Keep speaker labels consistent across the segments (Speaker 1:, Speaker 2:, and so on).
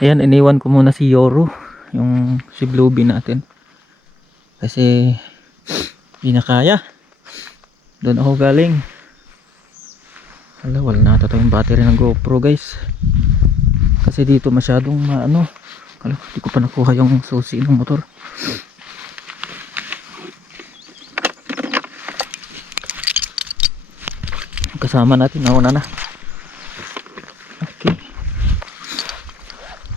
Speaker 1: Ayan, iniwan ko muna si Yoro. Yung si Bluebee natin. Kasi hindi. Doon ako galing. Wala, wala na ata tayong battery ng GoPro guys. Kasi dito masyadong maano. Wala, hindi ko pa nakuha yung susi ng motor. Kasama natin, nauna na.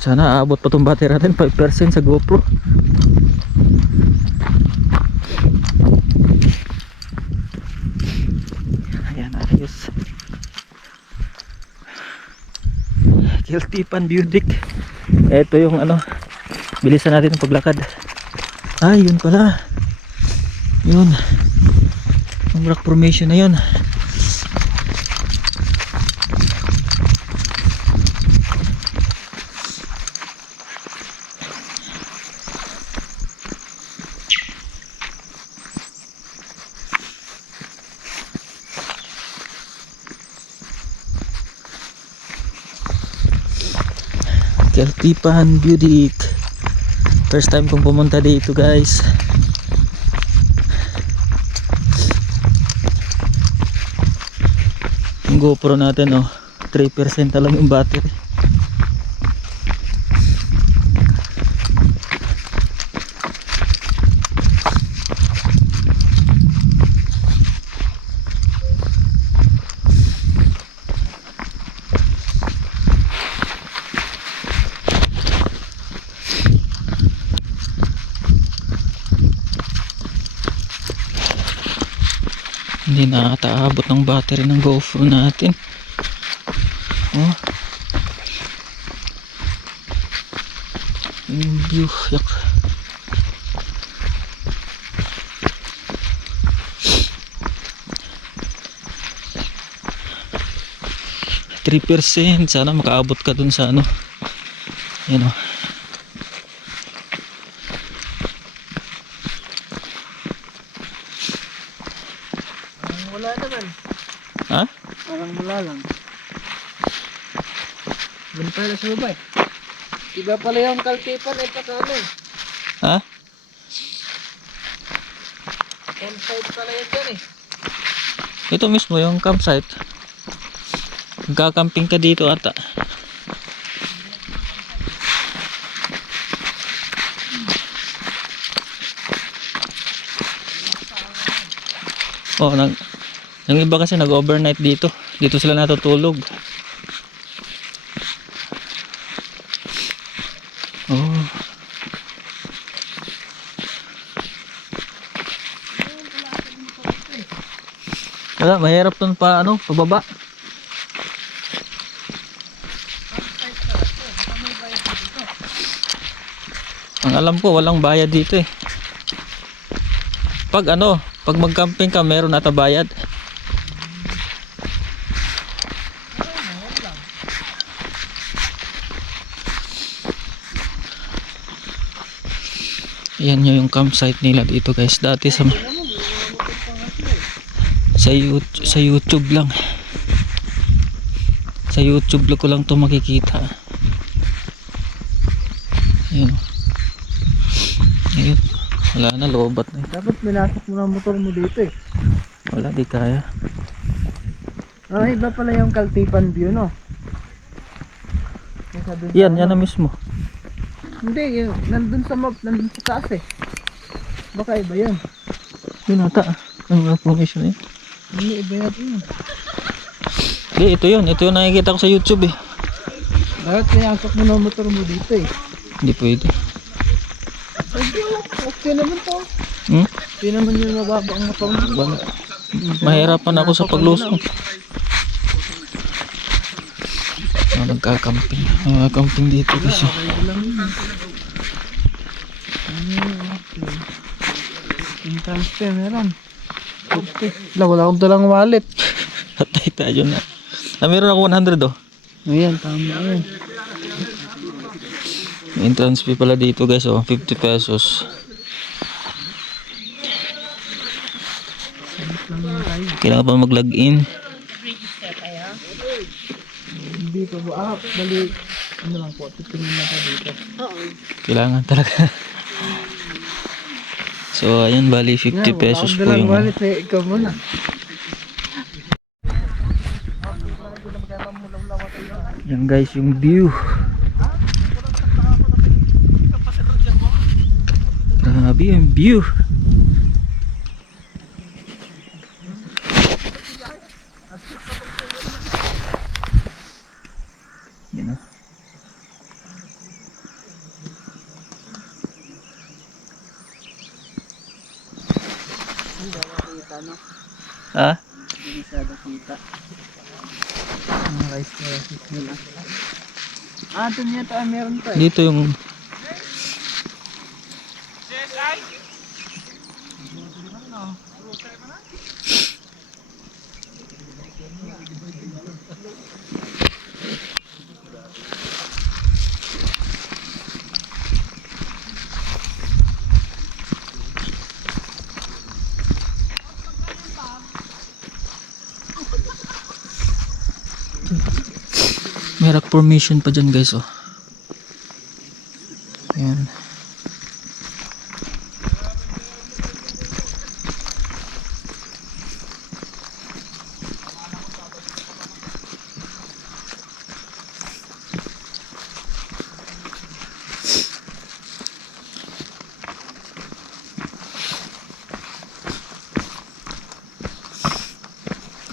Speaker 1: Sana aabot pa tong battery natin 5% sa GoPro. Ayan, ayos. Guilty pan Budic. Ito yung ano, bilisan natin ang paglakad. Ay, yun pala. Yun. Yung rock formation na yun. Keltipan Budik. First time kong pumunta dito guys. Yung GoPro natin oh. 3% na lang yung battery Hindi na ng battery ng GoPro natin. Oh. Yung view. Yak. Percent. Sana makaabot ka dun sa ano. Yan oh.
Speaker 2: Wala naman.
Speaker 1: Ha?
Speaker 2: Parang wala lang. Doon pala sa baba eh. Iba pala yung kaltipan ay patalo.
Speaker 1: Ha?
Speaker 2: Campsite pala yan dyan eh.
Speaker 1: Ito mismo yung campsite. Magkakamping ka dito ata. Oh, nang yung iba kasi nag-overnight dito. Dito sila natutulog. Oh. Wala, mahirap dun pa ano, pababa. Ang alam ko, walang bayad dito eh. Pag ano, pag mag-camping ka, meron ata bayad. Yan yung campsite nila dito guys. Dati sa sa YouTube, sa YouTube lang. Sa YouTube lang ko lang to makikita. Ayun. Ayun. Wala na, lobat na.
Speaker 2: Dapat minasok mo na motor mo dito eh.
Speaker 1: Wala, di kaya.
Speaker 2: Ah, iba pala yung kaltipan view no?
Speaker 1: Yan, yan na mismo.
Speaker 2: Hindi, yung nandun sa map, nandun sa taas eh. Baka iba yun.
Speaker 1: Yun ata. Ang information eh.
Speaker 2: Hindi, iba yun.
Speaker 1: Di, ito yun. Ito yung nakikita ko sa YouTube eh.
Speaker 2: Dapat pinasok mo na motor mo dito eh.
Speaker 1: Hindi pwede.
Speaker 2: Oh, okay naman to.
Speaker 1: Hmm?
Speaker 2: Hindi naman yung mababa ang motor mo.
Speaker 1: Mahirapan ako sa paglusong. Ah, nagkakamping. Nagkakamping dito kasi.
Speaker 2: Okay lang yun. Ah, okay. Yung transfer meron. Okay. Wala, wala akong dalang wallet.
Speaker 1: Patay tayo na. Ah, meron ako 100 oh.
Speaker 2: Ayan, tama yun.
Speaker 1: Entrance fee pala dito guys oh. 50 pesos. Kailangan pa mag-log in.
Speaker 2: Hindi pa ba? Ah, bali. Ano lang po, titingin na ka dito.
Speaker 1: Kailangan talaga. so, ayun, bali 50 pesos po yung...
Speaker 2: Wallet, eh, ikaw muna.
Speaker 1: Yan guys, yung view. Grabe yung view. Ha?
Speaker 2: Masyado kita. Ang rice nila. Ah, dun yata meron pa eh.
Speaker 1: Dito yung... May rock formation pa dyan guys oh. Ayan.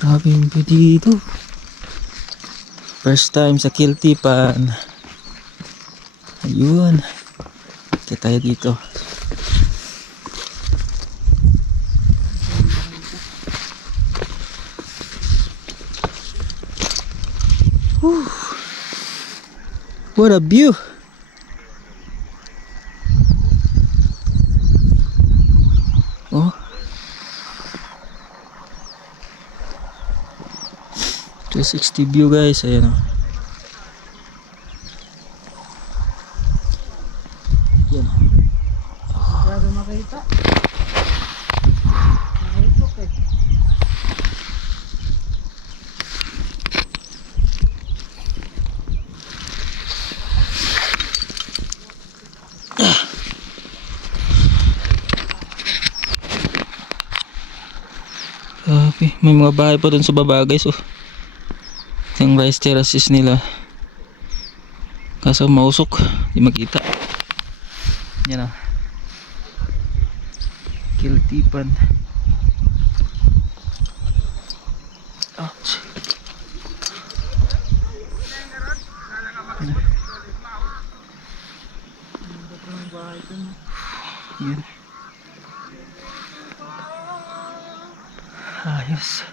Speaker 1: Grabe yung view dito. First time sa Kiltipan. Ayun. Kita tayo dito. Whew. What a view. Oh. 360 view guys, ayan oh. Yan.
Speaker 2: Masyado makita. Nakaitok eh.
Speaker 1: Grabe, may mga bahay pa dun sa baba guys oh. Yung rice terraces nila. Kaso mausok, di makita. Yan oh. Kiltipan. Ouch. Yan. Ayos.